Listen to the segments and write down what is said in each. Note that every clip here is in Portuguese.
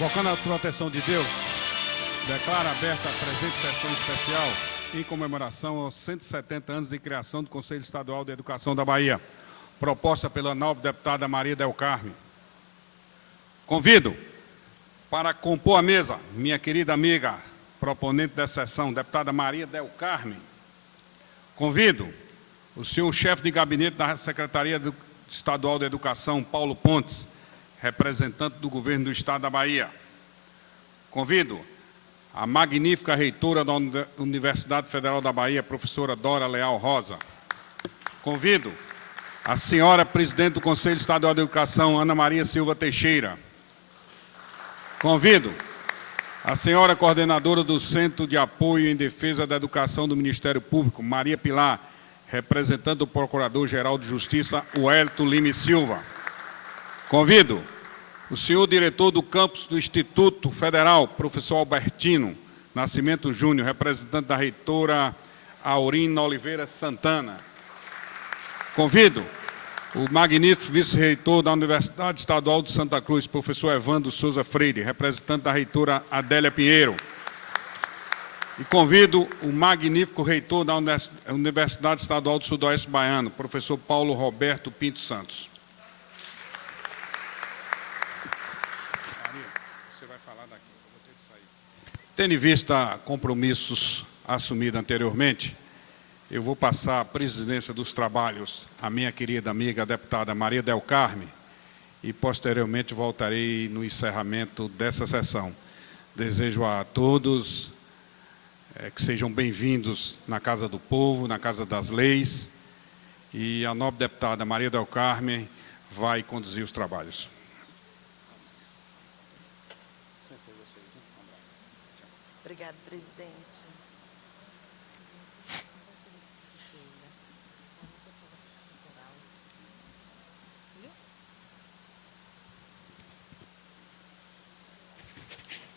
Invocando a proteção de Deus, declaro aberta a presente sessão especial em comemoração aos 170 anos de criação do Conselho Estadual de Educação da Bahia, proposta pela nova deputada Maria del Carme. Convido para compor a mesa minha querida amiga, proponente dessa sessão, deputada Maria del Carme. Convido o senhor chefe de gabinete da Secretaria Estadual de Educação, Paulo Pontes, representante do governo do Estado da Bahia. Convido a magnífica reitora da Universidade Federal da Bahia, professora Dora Leal Rosa. Convido a senhora presidente do Conselho Estadual de Educação, Ana Maria Silva Teixeira. Convido a senhora coordenadora do Centro de Apoio em Defesa da Educação do Ministério Público, Maria Pilar, representante do Procurador-Geral de Justiça, Wellington Lima Silva. Convido o senhor diretor do campus do Instituto Federal, professor Albertino Nascimento Júnior, representante da reitora Aurina Oliveira Santana. Convido o magnífico vice-reitor da Universidade Estadual de Santa Cruz, professor Evandro Souza Freire, representante da reitora Adélia Pinheiro. E convido o magnífico reitor da Universidade Estadual do Sudoeste Baiano, professor Paulo Roberto Pinto Santos. Tendo em vista compromissos assumidos anteriormente, eu vou passar a presidência dos trabalhos à minha querida amiga, a deputada Maria del Carme, e posteriormente voltarei no encerramento dessa sessão. Desejo a todos que sejam bem-vindos na Casa do Povo, na Casa das Leis, e a nobre deputada Maria del Carme vai conduzir os trabalhos. Obrigada, presidente.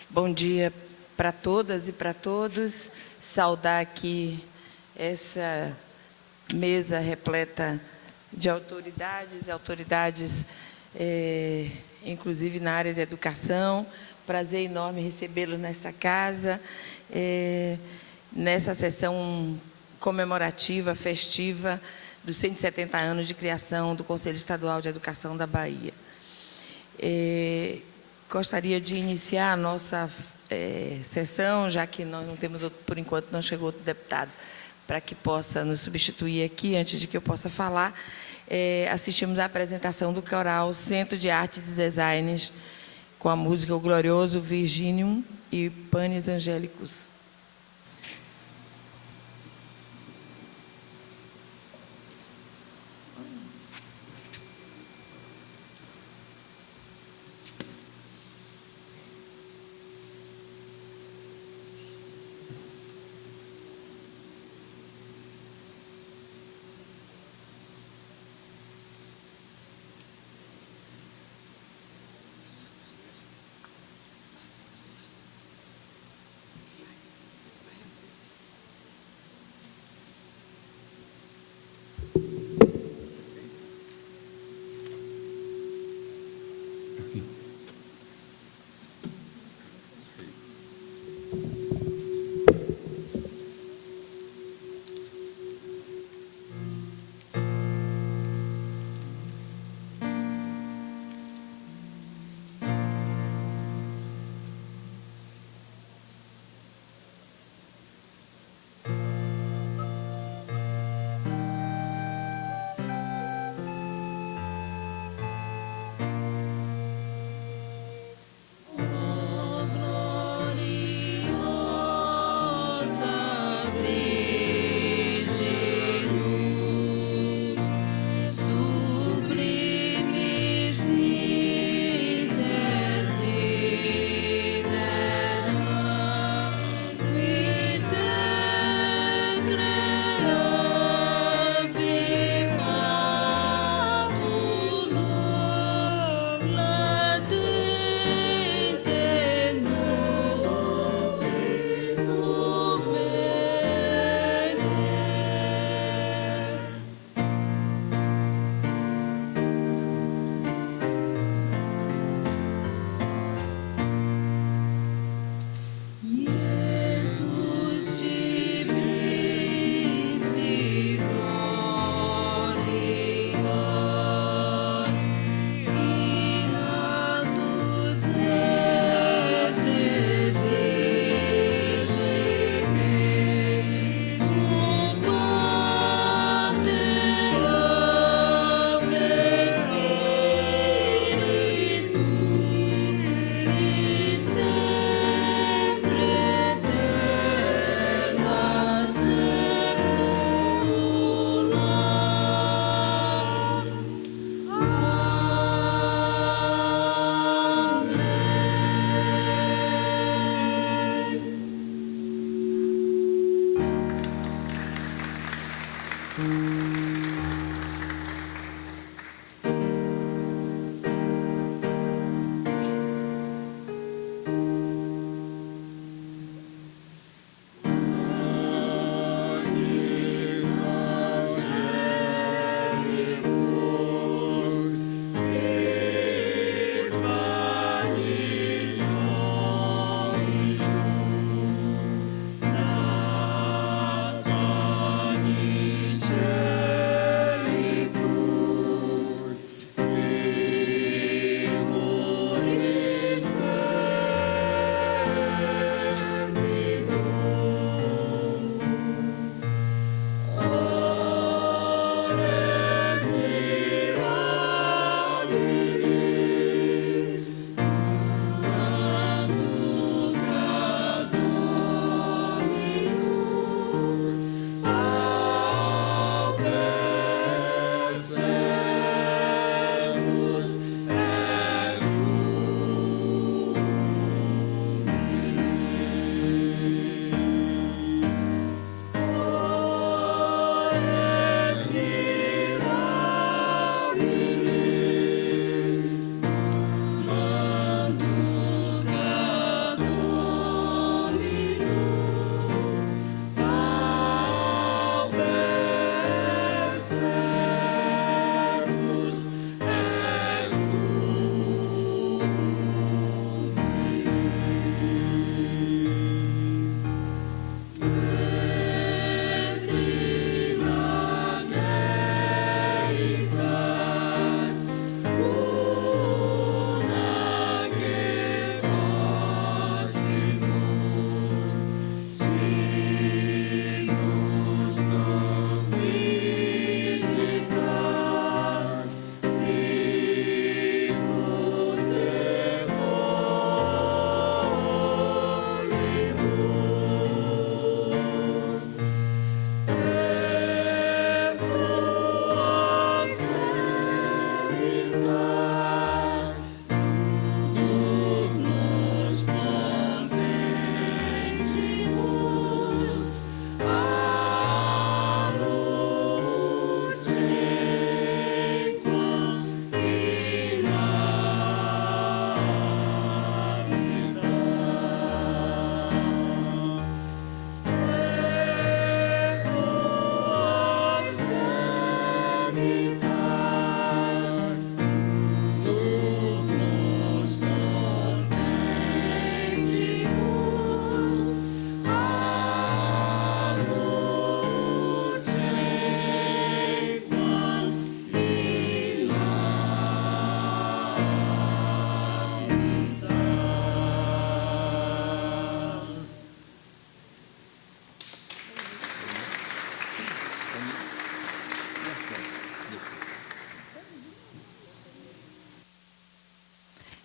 Bom dia para todas e para todos. Saudar aqui essa mesa repleta de autoridades, inclusive na área de educação. Prazer enorme recebê-lo nesta casa, nessa sessão comemorativa, festiva, dos 170 anos de criação do Conselho Estadual de Educação da Bahia. Gostaria de iniciar a nossa sessão, já que nós não temos, por enquanto, não chegou outro deputado, para que possa nos substituir aqui, antes de que eu possa falar. Assistimos à apresentação do coral Centro de Artes e Designs, com a música O Glorioso Virginium e Panis Angélicos.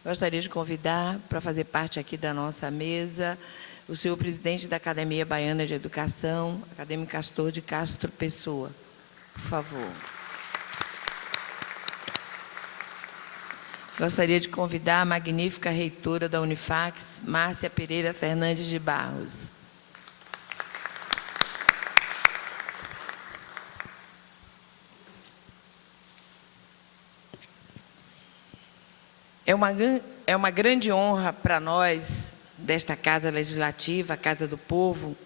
Gostaria de convidar para fazer parte aqui da nossa mesa o senhor presidente da Academia Baiana de Educação, acadêmico Castor de Castro Pessoa. Por favor. Gostaria de convidar a magnífica reitora da Unifax, Márcia Pereira Fernandes de Barros. É uma grande honra para nós, desta Casa Legislativa, a Casa do Povo,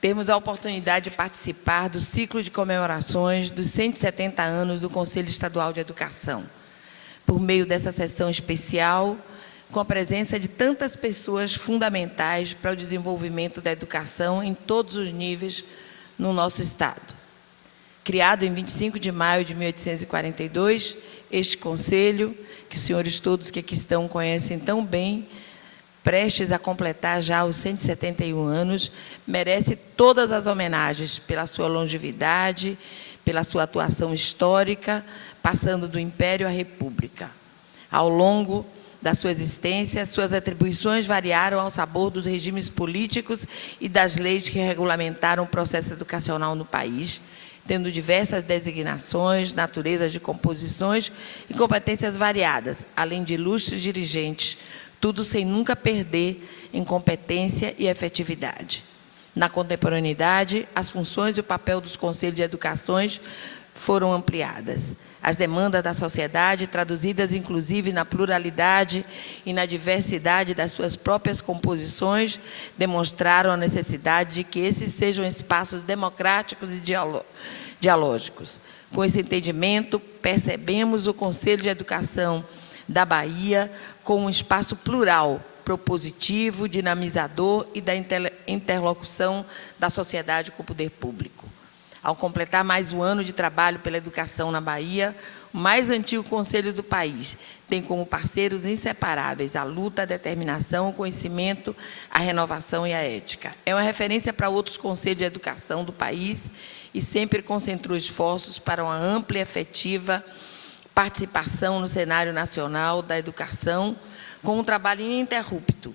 termos a oportunidade de participar do ciclo de comemorações dos 170 anos do Conselho Estadual de Educação, por meio dessa sessão especial, com a presença de tantas pessoas fundamentais para o desenvolvimento da educação em todos os níveis no nosso Estado. Criado em 25 de maio de 1842, este Conselho, que os senhores todos que aqui estão conhecem tão bem, prestes a completar já os 171 anos, merece todas as homenagens pela sua longevidade, pela sua atuação histórica, passando do Império à República. Ao longo da sua existência, suas atribuições variaram ao sabor dos regimes políticos e das leis que regulamentaram o processo educacional no país, tendo diversas designações, naturezas de composições e competências variadas, além de ilustres dirigentes, tudo sem nunca perder em competência e efetividade. Na contemporaneidade, as funções e o papel dos conselhos de educações foram ampliadas. As demandas da sociedade, traduzidas inclusive na pluralidade e na diversidade das suas próprias composições, demonstraram a necessidade de que esses sejam espaços democráticos e dialógicos. Com esse entendimento, percebemos o Conselho de Educação da Bahia como um espaço plural, propositivo, dinamizador e da interlocução da sociedade com o poder público. Ao completar mais um ano de trabalho pela educação na Bahia, o mais antigo conselho do país tem como parceiros inseparáveis a luta, a determinação, o conhecimento, a renovação e a ética. É uma referência para outros conselhos de educação do país e sempre concentrou esforços para uma ampla e efetiva participação no cenário nacional da educação, com um trabalho ininterrupto,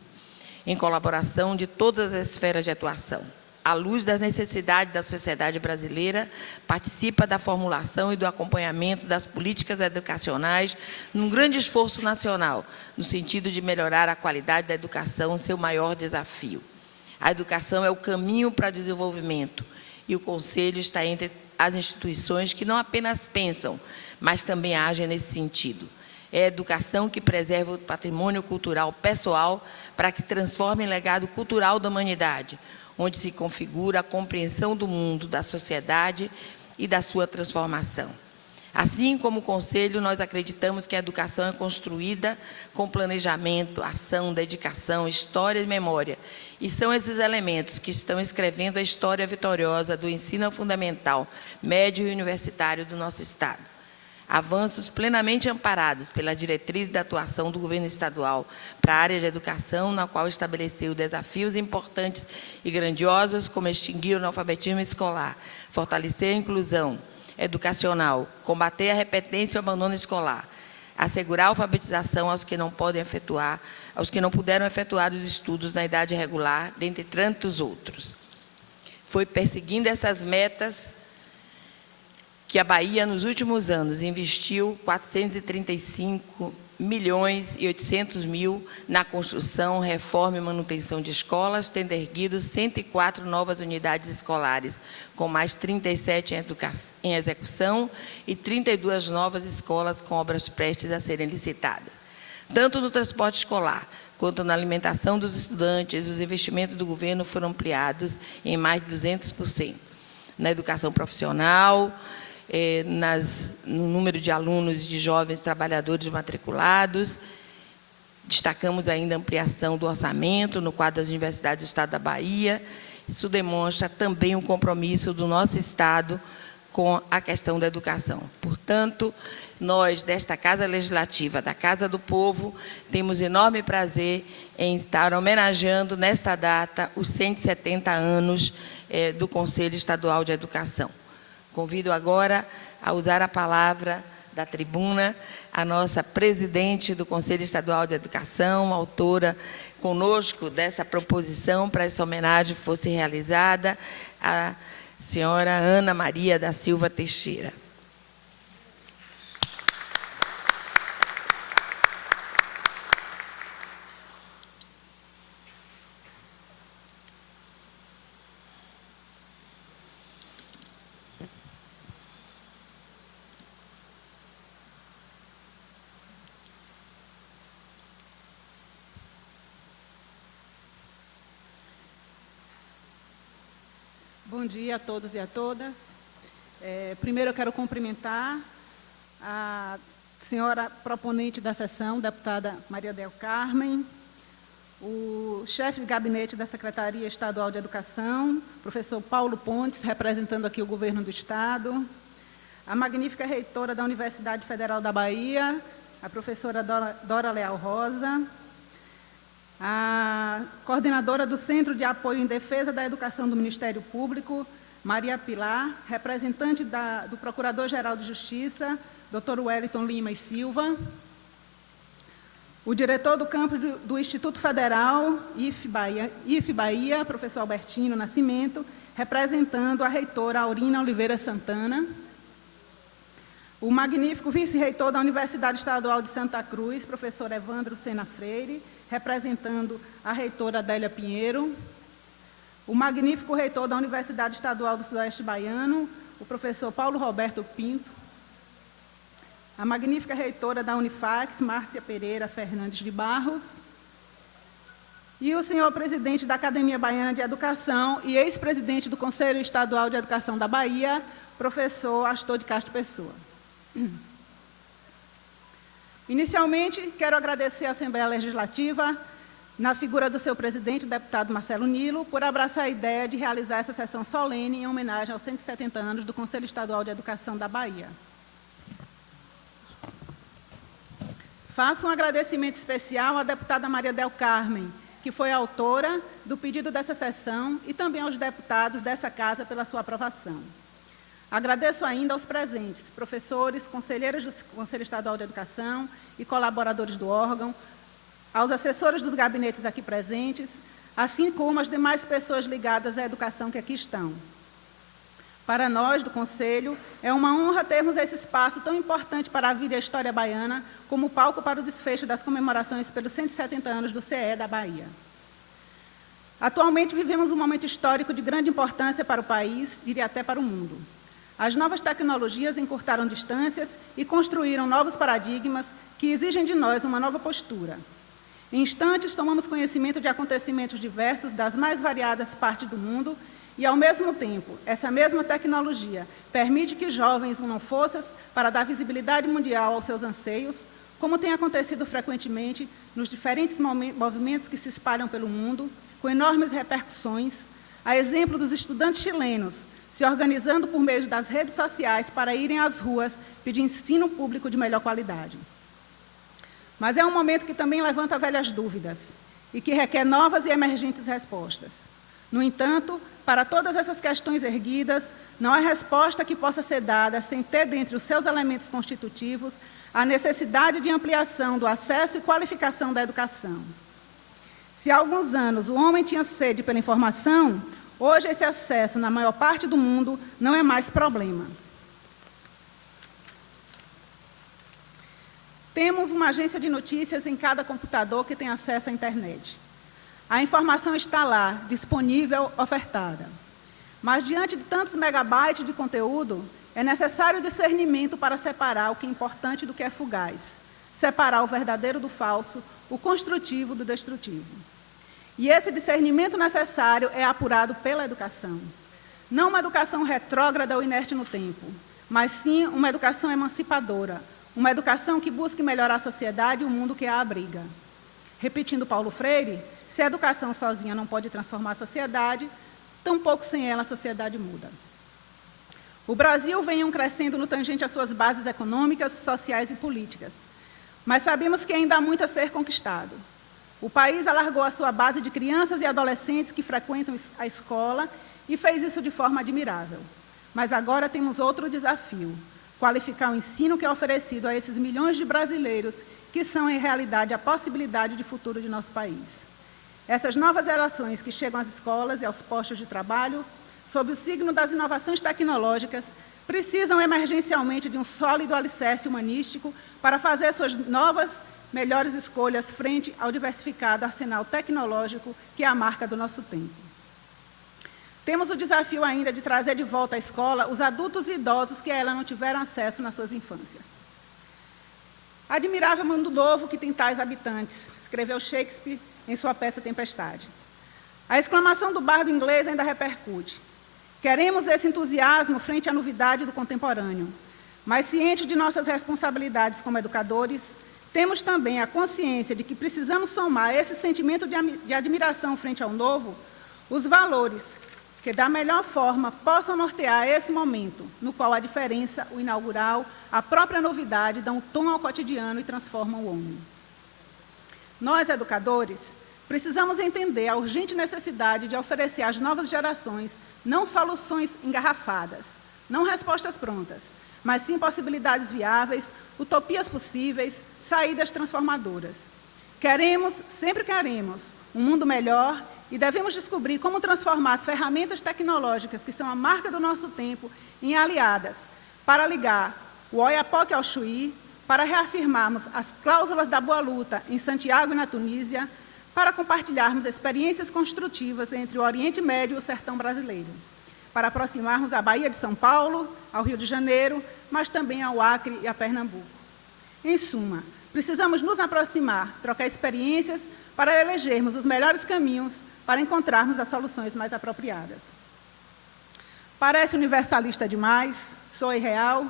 em colaboração de todas as esferas de atuação. À luz das necessidades da sociedade brasileira, participa da formulação e do acompanhamento das políticas educacionais num grande esforço nacional, no sentido de melhorar a qualidade da educação, seu maior desafio. A educação é o caminho para o desenvolvimento, e o Conselho está entre as instituições que não apenas pensam, mas também agem nesse sentido. É a educação que preserva o patrimônio cultural pessoal para que transforme em legado cultural da humanidade, onde se configura a compreensão do mundo, da sociedade e da sua transformação. Assim como o Conselho, nós acreditamos que a educação é construída com planejamento, ação, dedicação, história e memória. E são esses elementos que estão escrevendo a história vitoriosa do ensino fundamental, médio e universitário do nosso Estado. Avanços plenamente amparados pela diretriz da atuação do governo estadual para a área de educação, na qual estabeleceu desafios importantes e grandiosos, como extinguir o analfabetismo escolar, fortalecer a inclusão educacional, combater a repetência e o abandono escolar, assegurar a alfabetização aos que não puderam efetuar os estudos na idade regular, dentre tantos outros. Foi perseguindo essas metas que a Bahia, nos últimos anos, investiu 435 milhões e 800 mil na construção, reforma e manutenção de escolas, tendo erguido 104 novas unidades escolares, com mais 37 em execução e 32 novas escolas com obras prestes a serem licitadas. Tanto no transporte escolar, quanto na alimentação dos estudantes, os investimentos do governo foram ampliados em mais de 200%. Na educação profissional, no número de alunos e de jovens trabalhadores matriculados. Destacamos ainda a ampliação do orçamento no quadro das universidades do Estado da Bahia. Isso demonstra também o compromisso do nosso Estado com a questão da educação. Portanto, nós, desta Casa Legislativa, da Casa do Povo, temos enorme prazer em estar homenageando, nesta data, os 170 anos do Conselho Estadual de Educação. Convido agora a usar a palavra da tribuna a nossa presidente do Conselho Estadual de Educação, autora conosco dessa proposição para essa homenagem fosse realizada, a senhora Ana Maria da Silva Teixeira. Bom dia a todos e a todas. Primeiro eu quero cumprimentar a senhora proponente da sessão, deputada Maria del Carmen, o chefe de gabinete da Secretaria Estadual de Educação, professor Paulo Pontes, representando aqui o governo do Estado, a magnífica reitora da Universidade Federal da Bahia, a professora Dora Leal Rosa, a coordenadora do Centro de Apoio em Defesa da Educação do Ministério Público, Maria Pilar, representante do Procurador-Geral de Justiça, Dr. Wellington Lima e Silva, o diretor do campus do Instituto Federal, IF Bahia, professor Albertino Nascimento, representando a reitora Aurina Oliveira Santana, o magnífico vice-reitor da Universidade Estadual de Santa Cruz, professor Evandro Sena Freire, representando a reitora Adélia Pinheiro, o magnífico reitor da Universidade Estadual do Sudoeste Baiano, o professor Paulo Roberto Pinto, a magnífica reitora da Unifax, Márcia Pereira Fernandes de Barros, e o senhor presidente da Academia Baiana de Educação e ex-presidente do Conselho Estadual de Educação da Bahia, professor Astor de Castro Pessoa. Inicialmente, quero agradecer à Assembleia Legislativa, na figura do seu presidente, o deputado Marcelo Nilo, por abraçar a ideia de realizar essa sessão solene em homenagem aos 170 anos do Conselho Estadual de Educação da Bahia. Faço um agradecimento especial à deputada Maria del Carmen, que foi a autora do pedido dessa sessão, e também aos deputados dessa casa pela sua aprovação. Agradeço ainda aos presentes, professores, conselheiros do Conselho Estadual de Educação e colaboradores do órgão, aos assessores dos gabinetes aqui presentes, assim como as demais pessoas ligadas à educação que aqui estão. Para nós, do Conselho, é uma honra termos esse espaço tão importante para a vida e a história baiana, como palco para o desfecho das comemorações pelos 170 anos do CE da Bahia. Atualmente vivemos um momento histórico de grande importância para o país, diria até para o mundo. As novas tecnologias encurtaram distâncias e construíram novos paradigmas que exigem de nós uma nova postura. Em instantes, tomamos conhecimento de acontecimentos diversos das mais variadas partes do mundo e, ao mesmo tempo, essa mesma tecnologia permite que jovens unam forças para dar visibilidade mundial aos seus anseios, como tem acontecido frequentemente nos diferentes movimentos que se espalham pelo mundo, com enormes repercussões, a exemplo dos estudantes chilenos, se organizando por meio das redes sociais para irem às ruas pedir ensino público de melhor qualidade. Mas é um momento que também levanta velhas dúvidas e que requer novas e emergentes respostas. No entanto, para todas essas questões erguidas, não há resposta que possa ser dada sem ter dentre os seus elementos constitutivos a necessidade de ampliação do acesso e qualificação da educação. Se há alguns anos o homem tinha sede pela informação, hoje esse acesso, na maior parte do mundo, não é mais problema. Temos uma agência de notícias em cada computador que tem acesso à internet. A informação está lá, disponível, ofertada. Mas, diante de tantos megabytes de conteúdo, é necessário discernimento para separar o que é importante do que é fugaz, separar o verdadeiro do falso, o construtivo do destrutivo. E esse discernimento necessário é apurado pela educação. Não uma educação retrógrada ou inerte no tempo, mas sim uma educação emancipadora, uma educação que busque melhorar a sociedade e o mundo que a abriga. Repetindo Paulo Freire, se a educação sozinha não pode transformar a sociedade, tampouco sem ela a sociedade muda. O Brasil vem crescendo no tangente às suas bases econômicas, sociais e políticas, mas sabemos que ainda há muito a ser conquistado. O país alargou a sua base de crianças e adolescentes que frequentam a escola e fez isso de forma admirável. Mas agora temos outro desafio: qualificar o ensino que é oferecido a esses milhões de brasileiros que são, em realidade, a possibilidade de futuro de nosso país. Essas novas gerações que chegam às escolas e aos postos de trabalho, sob o signo das inovações tecnológicas, precisam emergencialmente de um sólido alicerce humanístico para fazer suas novas, melhores escolhas frente ao diversificado arsenal tecnológico que é a marca do nosso tempo. Temos o desafio ainda de trazer de volta à escola os adultos e idosos que a ela não tiveram acesso nas suas infâncias. Admirável mundo novo que tem tais habitantes, escreveu Shakespeare em sua peça Tempestade. A exclamação do bardo inglês ainda repercute. Queremos esse entusiasmo frente à novidade do contemporâneo, mas ciente de nossas responsabilidades como educadores, temos também a consciência de que precisamos somar esse sentimento de admiração frente ao novo, os valores que, da melhor forma, possam nortear esse momento, no qual a diferença, o inaugural, a própria novidade dão um tom ao cotidiano e transformam o homem. Nós, educadores, precisamos entender a urgente necessidade de oferecer às novas gerações não soluções engarrafadas, não respostas prontas, mas sim possibilidades viáveis, utopias possíveis, saídas transformadoras. Sempre queremos, um mundo melhor e devemos descobrir como transformar as ferramentas tecnológicas que são a marca do nosso tempo em aliadas, para ligar o Oiapoque ao Chuí, para reafirmarmos as cláusulas da boa luta em Santiago e na Tunísia, para compartilharmos experiências construtivas entre o Oriente Médio e o sertão brasileiro, para aproximarmos a Bahia de São Paulo, ao Rio de Janeiro, mas também ao Acre e a Pernambuco. Em suma, precisamos nos aproximar, trocar experiências para elegermos os melhores caminhos para encontrarmos as soluções mais apropriadas. Parece universalista demais, sou irreal.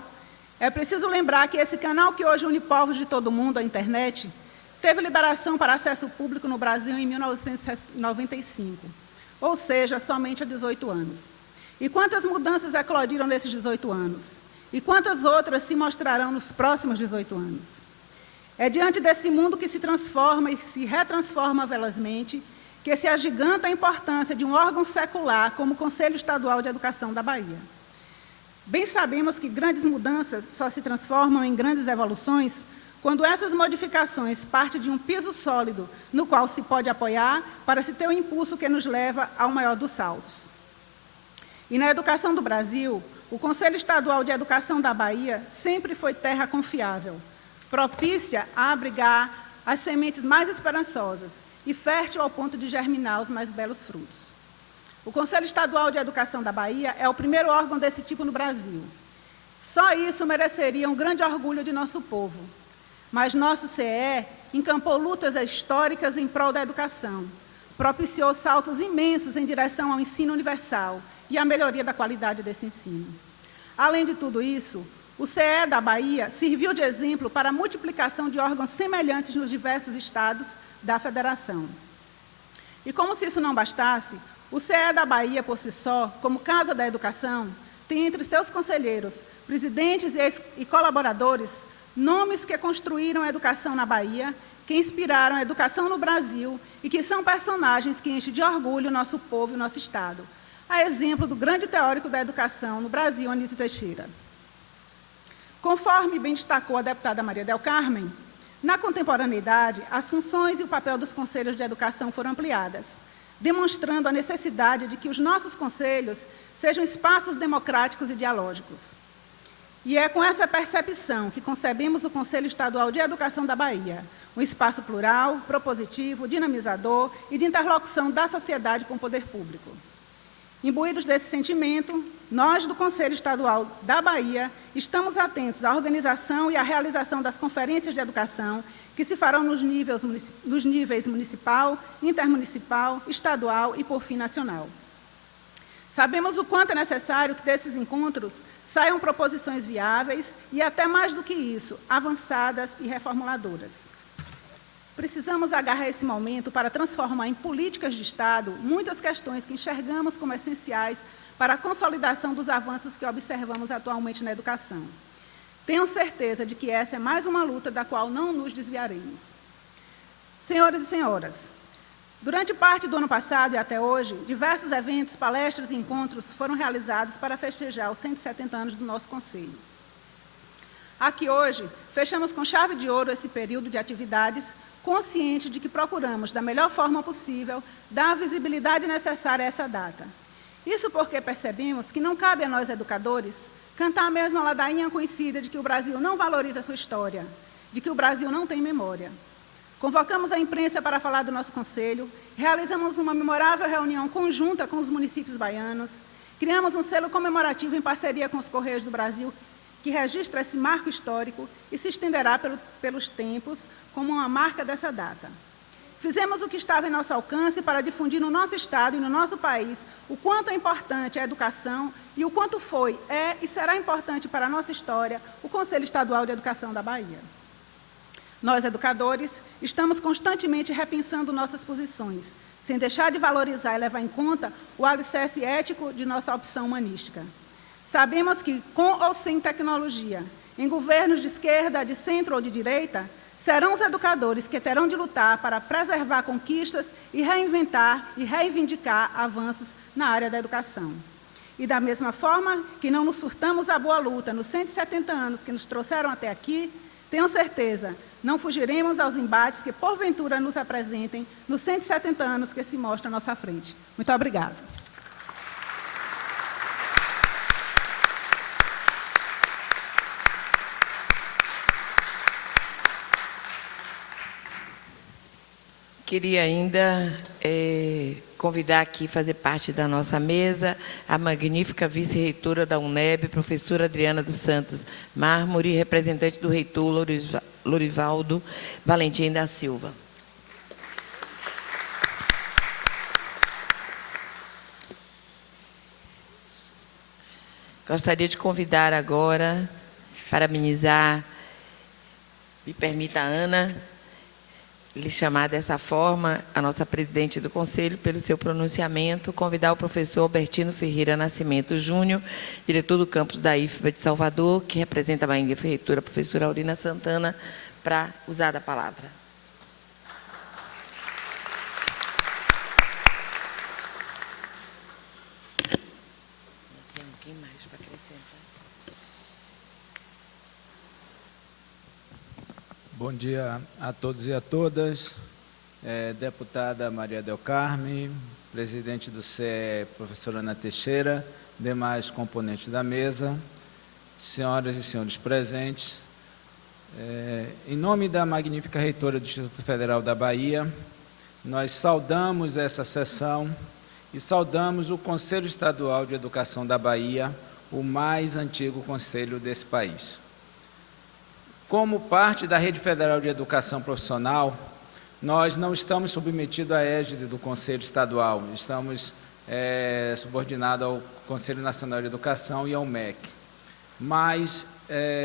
É preciso lembrar que esse canal que hoje une povos de todo o mundo, a internet, teve liberação para acesso público no Brasil em 1995, ou seja, somente há 18 anos. E quantas mudanças eclodiram nesses 18 anos? E quantas outras se mostrarão nos próximos 18 anos? É diante desse mundo que se transforma e se retransforma velozmente que se agiganta a importância de um órgão secular como o Conselho Estadual de Educação da Bahia. Bem sabemos que grandes mudanças só se transformam em grandes evoluções quando essas modificações partem de um piso sólido no qual se pode apoiar para se ter o impulso que nos leva ao maior dos saltos. E na educação do Brasil, o Conselho Estadual de Educação da Bahia sempre foi terra confiável, propícia a abrigar as sementes mais esperançosas e fértil ao ponto de germinar os mais belos frutos. O Conselho Estadual de Educação da Bahia é o primeiro órgão desse tipo no Brasil. Só isso mereceria um grande orgulho de nosso povo. Mas nosso CE encampou lutas históricas em prol da educação, propiciou saltos imensos em direção ao ensino universal e à melhoria da qualidade desse ensino. Além de tudo isso, o CE da Bahia serviu de exemplo para a multiplicação de órgãos semelhantes nos diversos estados da federação. E como se isso não bastasse, o CE da Bahia, por si só, como Casa da Educação, tem entre seus conselheiros, presidentes e colaboradores, nomes que construíram a educação na Bahia, que inspiraram a educação no Brasil e que são personagens que enchem de orgulho o nosso povo e o nosso Estado. A exemplo do grande teórico da educação no Brasil, Anísio Teixeira. Conforme bem destacou a deputada Maria del Carmen, na contemporaneidade, as funções e o papel dos conselhos de educação foram ampliadas, demonstrando a necessidade de que os nossos conselhos sejam espaços democráticos e dialógicos. E é com essa percepção que concebemos o Conselho Estadual de Educação da Bahia, um espaço plural, propositivo, dinamizador e de interlocução da sociedade com o poder público. Imbuídos desse sentimento, nós do Conselho Estadual da Bahia estamos atentos à organização e à realização das conferências de educação que se farão nos níveis municipal, intermunicipal, estadual e, por fim, nacional. Sabemos o quanto é necessário que desses encontros saiam proposições viáveis e, até mais do que isso, avançadas e reformuladoras. Precisamos agarrar esse momento para transformar em políticas de Estado muitas questões que enxergamos como essenciais para a consolidação dos avanços que observamos atualmente na educação. Tenho certeza de que essa é mais uma luta da qual não nos desviaremos. Senhores e senhoras, durante parte do ano passado e até hoje, diversos eventos, palestras e encontros foram realizados para festejar os 170 anos do nosso Conselho. Aqui hoje, fechamos com chave de ouro esse período de atividades, consciente de que procuramos, da melhor forma possível, dar a visibilidade necessária a essa data. Isso porque percebemos que não cabe a nós, educadores, cantar a mesma ladainha conhecida de que o Brasil não valoriza a sua história, de que o Brasil não tem memória. Convocamos a imprensa para falar do nosso conselho, realizamos uma memorável reunião conjunta com os municípios baianos, criamos um selo comemorativo em parceria com os Correios do Brasil, que registra esse marco histórico e se estenderá pelos tempos como uma marca dessa data. Fizemos o que estava em nosso alcance para difundir no nosso Estado e no nosso país o quanto é importante a educação e o quanto foi, é e será importante para a nossa história o Conselho Estadual de Educação da Bahia. Nós, educadores, estamos constantemente repensando nossas posições, sem deixar de valorizar e levar em conta o alicerce ético de nossa opção humanística. Sabemos que, com ou sem tecnologia, em governos de esquerda, de centro ou de direita, serão os educadores que terão de lutar para preservar conquistas e reinventar e reivindicar avanços na área da educação. E da mesma forma que não nos furtamos à boa luta nos 170 anos que nos trouxeram até aqui, tenho certeza, não fugiremos aos embates que porventura nos apresentem nos 170 anos que se mostram à nossa frente. Muito obrigada. Queria ainda convidar aqui, fazer parte da nossa mesa, a magnífica vice-reitora da UNEB, professora Adriana dos Santos Mármore, representante do reitor Lorivaldo Valentim da Silva. Gostaria de convidar agora, parabenizar, me permita, a Ana, lhe chamar dessa forma, a nossa presidente do Conselho, pelo seu pronunciamento, convidar o professor Albertino Ferreira Nascimento Júnior, diretor do campus da IFBA de Salvador, que representa a magnífica a professora Aurina Santana, para usar da palavra. Tem mais para acrescentar. Bom dia a todos e a todas. Deputada Maria del Carme, presidente do CE, professora Ana Teixeira, demais componentes da mesa, senhoras e senhores presentes, em nome da magnífica reitora do Instituto Federal da Bahia, nós saudamos essa sessão e saudamos o Conselho Estadual de Educação da Bahia, o mais antigo conselho desse país. Como parte da Rede Federal de Educação Profissional, nós não estamos submetidos à égide do Conselho Estadual, estamos subordinados ao Conselho Nacional de Educação e ao MEC. Mas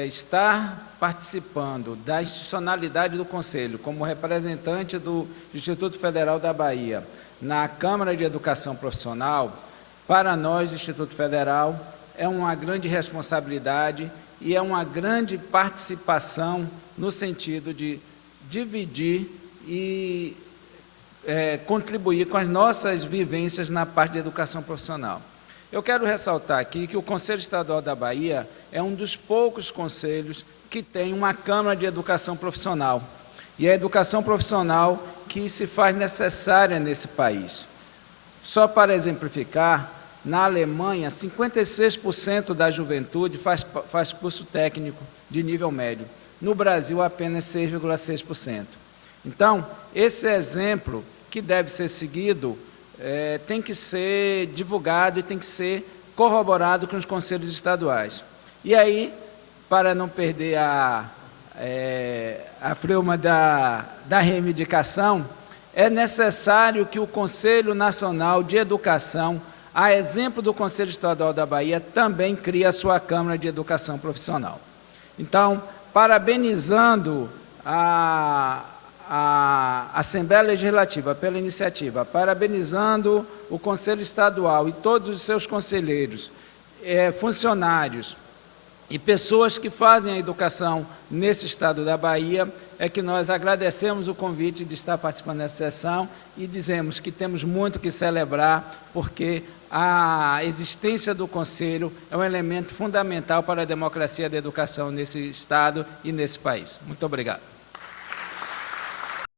estar participando da institucionalidade do Conselho, como representante do Instituto Federal da Bahia, na Câmara de Educação Profissional, para nós, Instituto Federal, é uma grande responsabilidade e é uma grande participação no sentido de dividir e contribuir com as nossas vivências na parte de educação profissional. Eu quero ressaltar aqui que o Conselho Estadual da Bahia é um dos poucos conselhos que tem uma Câmara de Educação Profissional. E a educação profissional que se faz necessária nesse país. Só para exemplificar, na Alemanha, 56% da juventude faz curso técnico de nível médio. No Brasil, apenas 6,6%. Então, esse exemplo que deve ser seguido tem que ser divulgado e tem que ser corroborado com os conselhos estaduais. E aí, para não perder a freuma da reivindicação, é necessário que o Conselho Nacional de Educação, a exemplo do Conselho Estadual da Bahia, também crie a sua Câmara de Educação Profissional. Então, parabenizando a Assembleia Legislativa pela iniciativa, parabenizando o Conselho Estadual e todos os seus conselheiros, funcionários e pessoas que fazem a educação nesse estado da Bahia, é que nós agradecemos o convite de estar participando dessa sessão e dizemos que temos muito que celebrar, porque a existência do Conselho é um elemento fundamental para a democracia da educação nesse Estado e nesse país. Muito obrigado.